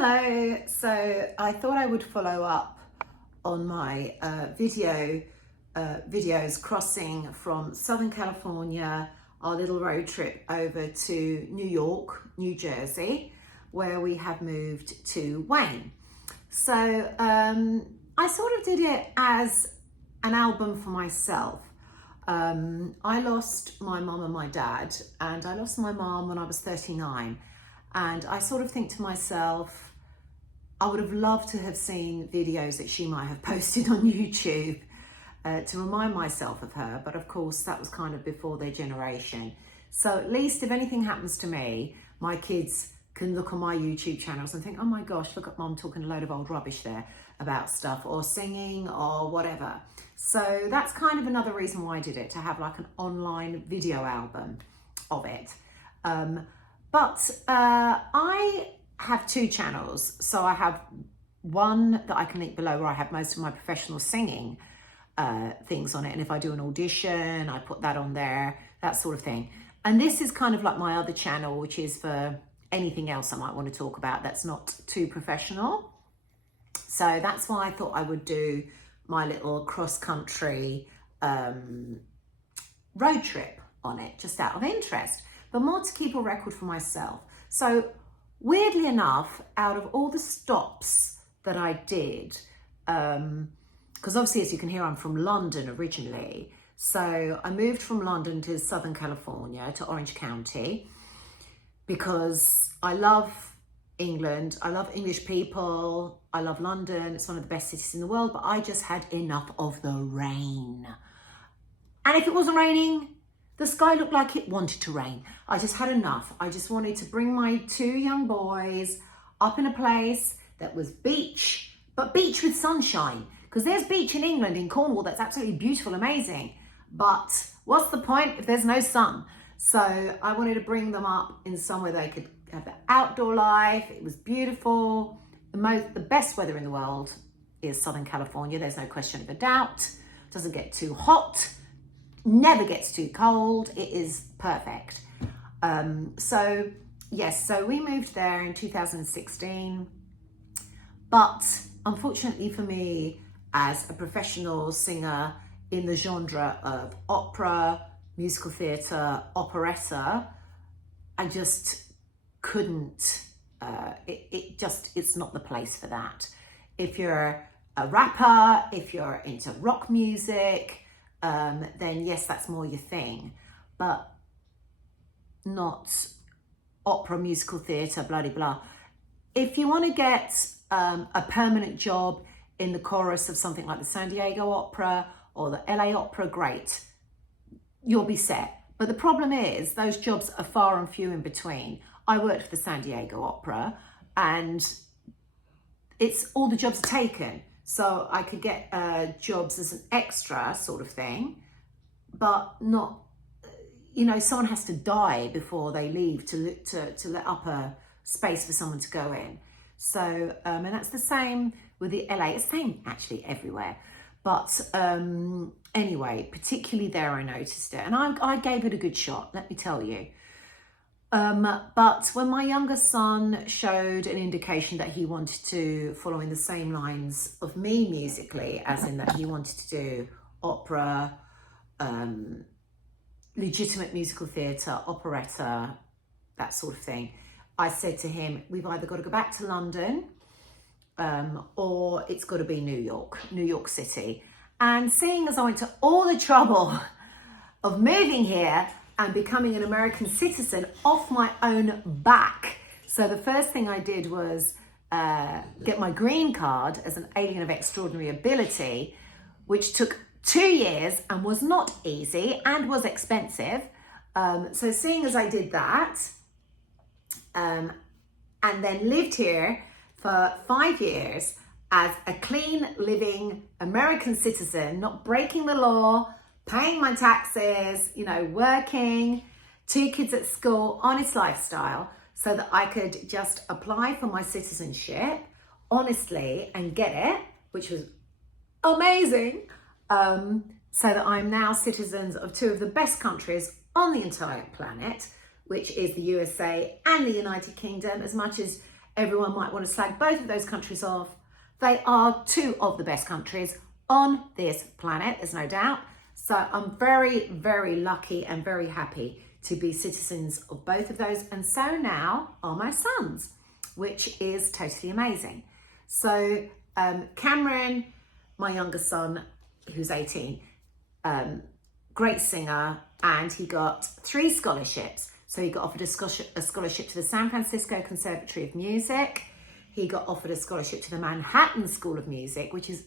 Hello, so I thought I would follow up on my videos crossing from Southern California, our little road trip over to New York, New Jersey, where we have moved to Wayne. So I sort of did it as an album for myself. I lost my mum and my dad, and I lost my mum when I was 39. And I sort of think to myself, I would have loved to have seen videos that she might have posted on YouTube to remind myself of her. But of course, that was kind of before their generation. So at least if anything happens to me, my kids can look on my YouTube channels and think, oh my gosh, look at mum talking a load of old rubbish there about stuff, or singing or whatever. So that's kind of another reason why I did it, to have like an online video album of it. But I have two channels. So I have one that I can link below where I have most of my professional singing things on it. And if I do an audition, I put that on there, that sort of thing. And this is kind of like my other channel, which is for anything else I might want to talk about that's not too professional. So that's why I thought I would do my little cross-country road trip on it, just out of interest, but more to keep a record for myself. So weirdly enough, out of all the stops that I did, because obviously, as you can hear, I'm from London originally. So I moved from London to Southern California, to Orange County, because I love England, I love English people, I love London, it's one of the best cities in the world, but I just had enough of the rain. And if it wasn't raining, the sky looked like it wanted to rain. I just had enough. I just wanted to bring my two young boys up in a place that was beach, but beach with sunshine. Because there's beach in England, in Cornwall, that's absolutely beautiful, amazing. But what's the point if there's no sun? So I wanted to bring them up in somewhere they could have the outdoor life. It was beautiful. The best weather in the world is Southern California. There's no question of a doubt. It doesn't get too hot, never gets too cold. It is perfect. So yes, so we moved there in 2016. But unfortunately for me, as a professional singer in the genre of opera, musical theatre, operetta, I just couldn't, it's not the place for that. If you're a rapper, if you're into rock music, then yes, that's more your thing, but not opera, musical theatre, blah, blah, blah. If you want to get a permanent job in the chorus of something like the San Diego Opera or the LA Opera, great, you'll be set. But the problem is those jobs are far and few in between. I worked for the San Diego Opera, and it's all the jobs are taken. So I could get jobs as an extra sort of thing, but not, someone has to die before they leave to let up a space for someone to go in. So, and that's the same with the LA, it's the same actually everywhere. But anyway, particularly there I noticed it, and I gave it a good shot, let me tell you. But when my younger son showed an indication that he wanted to follow in the same lines of me musically, as in that he wanted to do opera, legitimate musical theatre, operetta, that sort of thing, I said to him, we've either got to go back to London or it's got to be New York City. And seeing as I went to all the trouble of moving here and becoming an American citizen off my own back. So the first thing I did was get my green card as an alien of extraordinary ability, which took 2 years and was not easy and was expensive. So seeing as I did that, and then lived here for 5 years as a clean living American citizen, not breaking the law, paying my taxes, working, 2 kids at school, honest lifestyle, so that I could just apply for my citizenship honestly and get it, which was amazing. So that I'm now citizens of 2 of the best countries on the entire planet, which is the USA and the United Kingdom. As much as everyone might want to slag both of those countries off. They are two of the best countries on this planet, there's no doubt. So I'm very, very lucky and very happy to be citizens of both of those. And so now are my sons, which is totally amazing. So Cameron, my younger son, who's 18, great singer, and he got 3 scholarships. So he got offered a scholarship to the San Francisco Conservatory of Music. He got offered a scholarship to the Manhattan School of Music, which is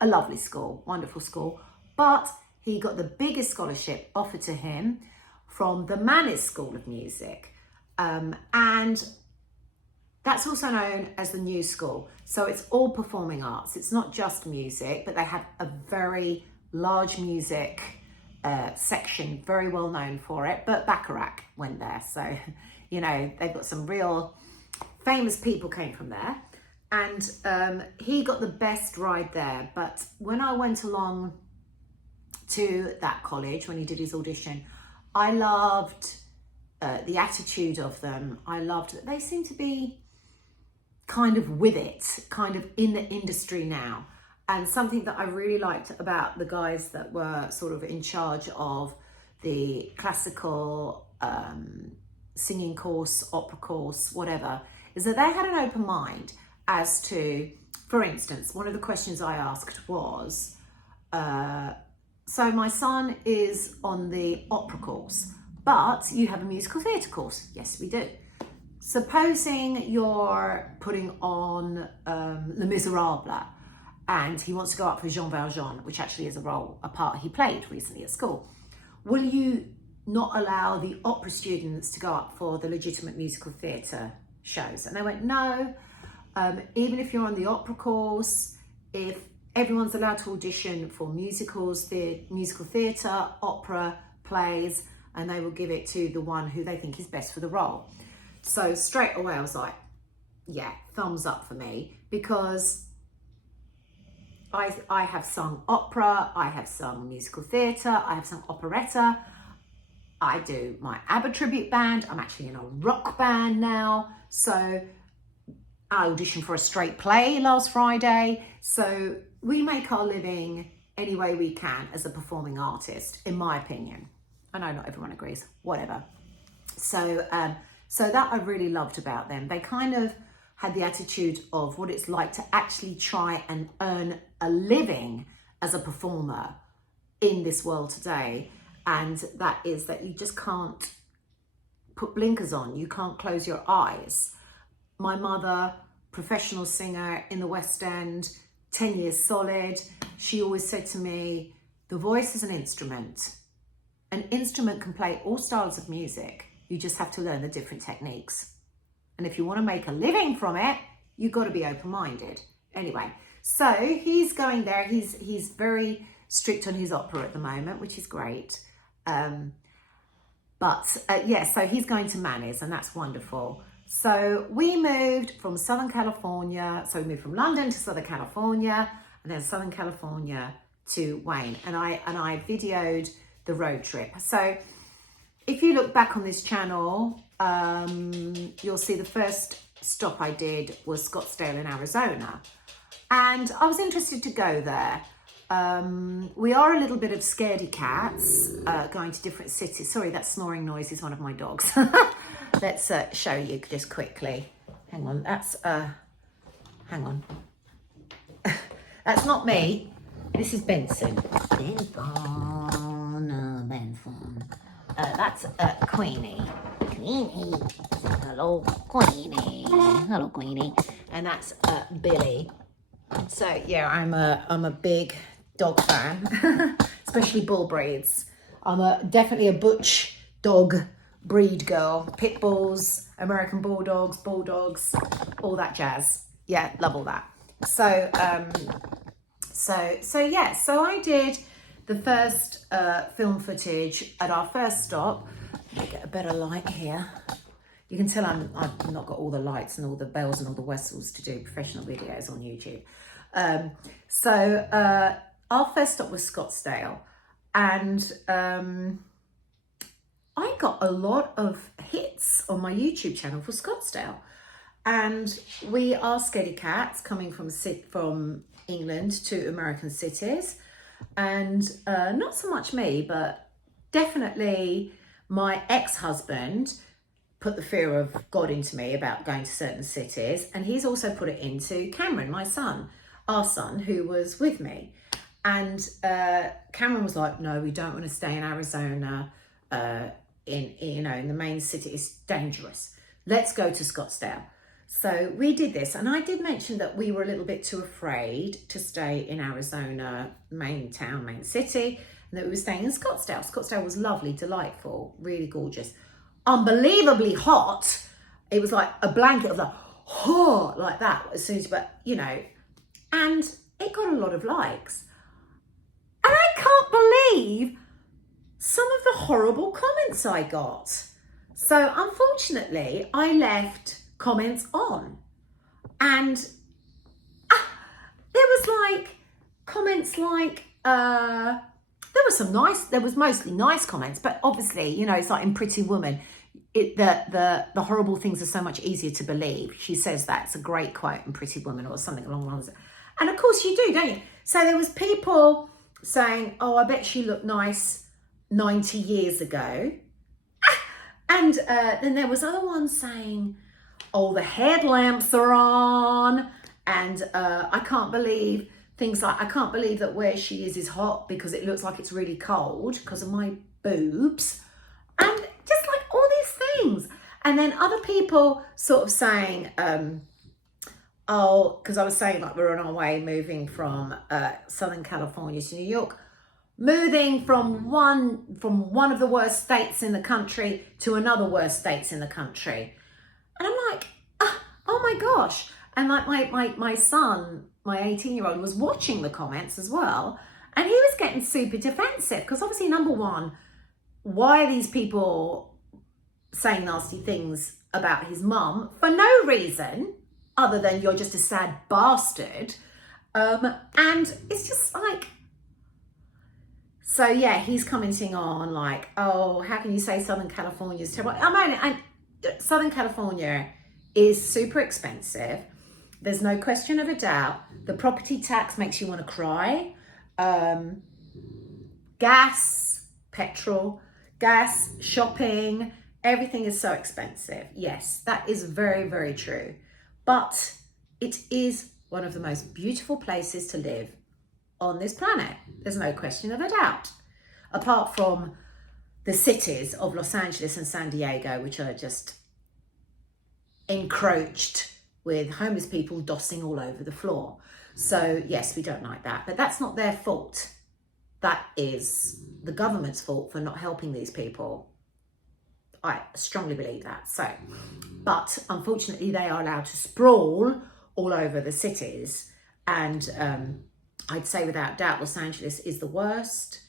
a lovely school, wonderful school. But he got the biggest scholarship offered to him from the Mannes School of Music. And that's also known as the New School. So it's all performing arts. It's not just music, but they have a very large music section, very well known for it. But Bacharach went there. So, you know, they've got some real famous people came from there. And he got the best ride there. But when I went along to that college, when he did his audition, I loved the attitude of them. I loved that they seem to be kind of with it, kind of in the industry now. And something that I really liked about the guys that were sort of in charge of the classical singing course, opera course, whatever, is that they had an open mind as to, for instance, one of the questions I asked was, so my son is on the opera course, but you have a musical theatre course. Yes, we do. Supposing you're putting on Les Miserables and he wants to go up for Jean Valjean, which actually is a part he played recently at school. Will you not allow the opera students to go up for the legitimate musical theatre shows? And they went, no, even if you're on the opera course, if everyone's allowed to audition for musicals, the musical theatre, opera, plays, and they will give it to the one who they think is best for the role. So straight away I was like, yeah, thumbs up for me, because I have sung opera, I have sung musical theatre, I have sung operetta, I do my ABBA tribute band, I'm actually in a rock band now, so I auditioned for a straight play last Friday. So we make our living any way we can as a performing artist, in my opinion. I know not everyone agrees, whatever. So that I really loved about them. They kind of had the attitude of what it's like to actually try and earn a living as a performer in this world today. And that is that you just can't put blinkers on. You can't close your eyes. My mother, professional singer in the West End, 10 years solid, she always said to me, the voice is an instrument. An instrument can play all styles of music. You just have to learn the different techniques. And if you want to make a living from it, you've got to be open-minded. Anyway, so he's going there. He's very strict on his opera at the moment, which is great. So he's going to Mannes, and that's wonderful. So we moved from Southern California. So we moved from London to Southern California, and then Southern California to Wayne. And I videoed the road trip. So if you look back on this channel, you'll see the first stop I did was Scottsdale in Arizona. And I was interested to go there. We are a little bit of scaredy cats going to different cities. Sorry, that snoring noise is one of my dogs. Let's show you just quickly. Hang on, hang on. That's not me. This is Benson. Benson. That's Queenie. Queenie. Hello, Queenie. Hello, Queenie. And that's Billy. So yeah, I'm a big dog fan, especially bull breeds. I'm definitely a butch dog breed girl. Pit bulls, American bulldogs, all that jazz. Yeah, love all that. So so I did the first film footage at our first stop. Let me get a better light here. You can tell I've not got all the lights and all the bells and all the whistles to do professional videos on YouTube. Our first stop was Scottsdale, and I got a lot of hits on my YouTube channel for Scottsdale. And we are scaredy cats coming from England to American cities. And not so much me, but definitely my ex-husband put the fear of God into me about going to certain cities. And he's also put it into Cameron, my son, our son, who was with me. And Cameron was like, no, we don't want to stay in Arizona, in the main city. It's dangerous. Let's go to Scottsdale. So we did this, and I did mention that we were a little bit too afraid to stay in Arizona, main town, main city, and that we were staying in Scottsdale. Scottsdale was lovely, delightful, really gorgeous, unbelievably hot. It was like a blanket of like, oh, like that as soon as, but and it got a lot of likes. And I can't believe some of the horrible comments I got. So unfortunately, I left comments on, and there was like comments like there was mostly nice comments, but obviously it's like in Pretty Woman, the horrible things are so much easier to believe. She says that. It's a great quote in Pretty Woman or something along those lines. And of course you do, don't you? So there was people saying, oh, I bet she looked nice 90 years ago. And then there was other ones saying, oh, the headlamps are on. And I can't believe things like, I can't believe that where she is hot because it looks like it's really cold because of my boobs. And just like all these things. And then other people sort of saying, oh, because I was saying like we're on our way moving from Southern California to New York, moving from one of the worst states in the country to another worst states in the country. And I'm like, oh my gosh. And like my son, my 18-year-old, was watching the comments as well. And he was getting super defensive because obviously, number one, why are these people saying nasty things about his mum for no reason other than you're just a sad bastard? And it's just like, so yeah, he's commenting on like, oh, how can you say Southern California is terrible? Southern California is super expensive. There's no question of a doubt. The property tax makes you want to cry. Petrol, gas, shopping, everything is so expensive. Yes, that is very, very true. But it is one of the most beautiful places to live on this planet. There's no question of a doubt. Apart from the cities of Los Angeles and San Diego, which are just encroached with homeless people dossing all over the floor. So yes, we don't like that, but that's not their fault. That is the government's fault for not helping these people. I strongly believe that. So, but unfortunately they are allowed to sprawl all over the cities. And I'd say without doubt, Los Angeles is the worst.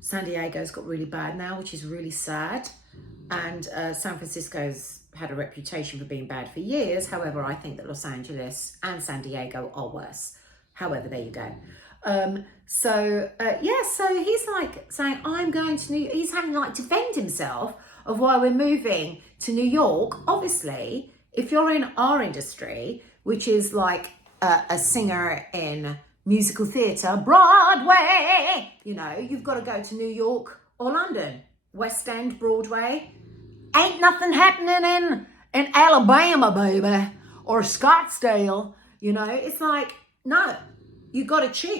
San Diego's got really bad now, which is really sad. And San Francisco's had a reputation for being bad for years. However, I think that Los Angeles and San Diego are worse. However, there you go. So he's like saying, I'm going to New York. He's having like defend himself of why we're moving to New York. Obviously, if you're in our industry, which is like a singer in musical theatre, Broadway, you've got to go to New York or London, West End, Broadway. Ain't nothing happening in Alabama, baby, or Scottsdale. It's like, no, you've got to choose.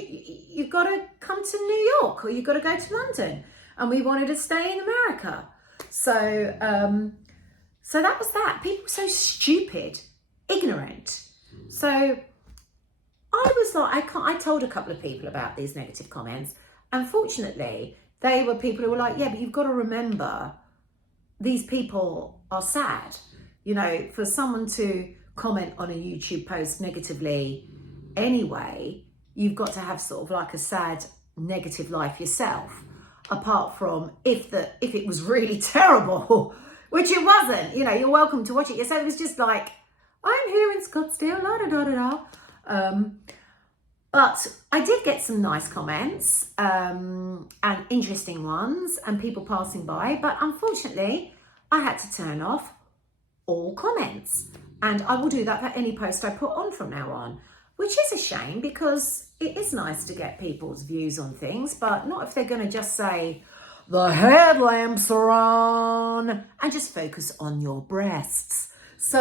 You've got to come to New York or you've got to go to London. And we wanted to stay in America. So that was that. People were so stupid, ignorant. So I was like, I told a couple of people about these negative comments. Unfortunately, they were people who were like, yeah, but you've got to remember, these people are sad. For someone to comment on a YouTube post negatively anyway, you've got to have sort of like a sad, negative life yourself. Apart from if it was really terrible, which it wasn't, you're welcome to watch it. So it was just like, I'm here in Scottsdale, la da da da da. But I did get some nice comments and interesting ones and people passing by. But unfortunately, I had to turn off all comments. And I will do that for any post I put on from now on, which is a shame because it is nice to get people's views on things, but not if they're going to just say, the headlamps are on, and just focus on your breasts. So,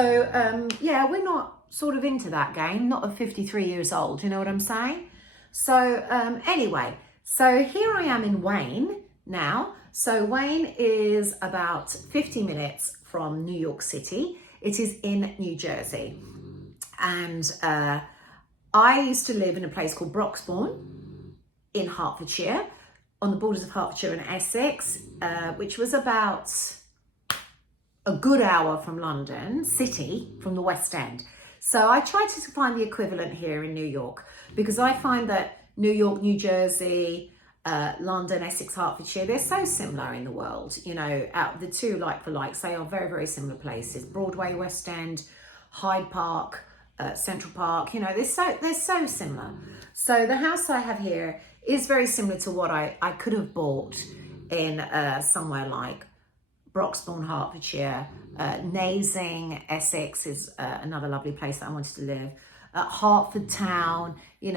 yeah, we're not sort of into that game, not at 53 years old, you know what I'm saying? So, anyway, so here I am in Wayne now. So Wayne is about 50 minutes from New York City. It is in New Jersey. And I used to live in a place called Broxbourne in Hertfordshire, on the borders of Hertfordshire and Essex, which was about a good hour from London City, from the West End. So I tried to find the equivalent here in New York, because I find that New York, New Jersey, London, Essex, Hertfordshire, they're so similar in the world. You know, out the two like for likes, they are very, very similar places. Broadway, West End, Hyde Park, Central Park, you know, they're so similar. So the house I have here is very similar to what I could have bought in somewhere like Broxbourne, Hertfordshire. Nazing, Essex is another lovely place that I wanted to live. Hertford Town, you know.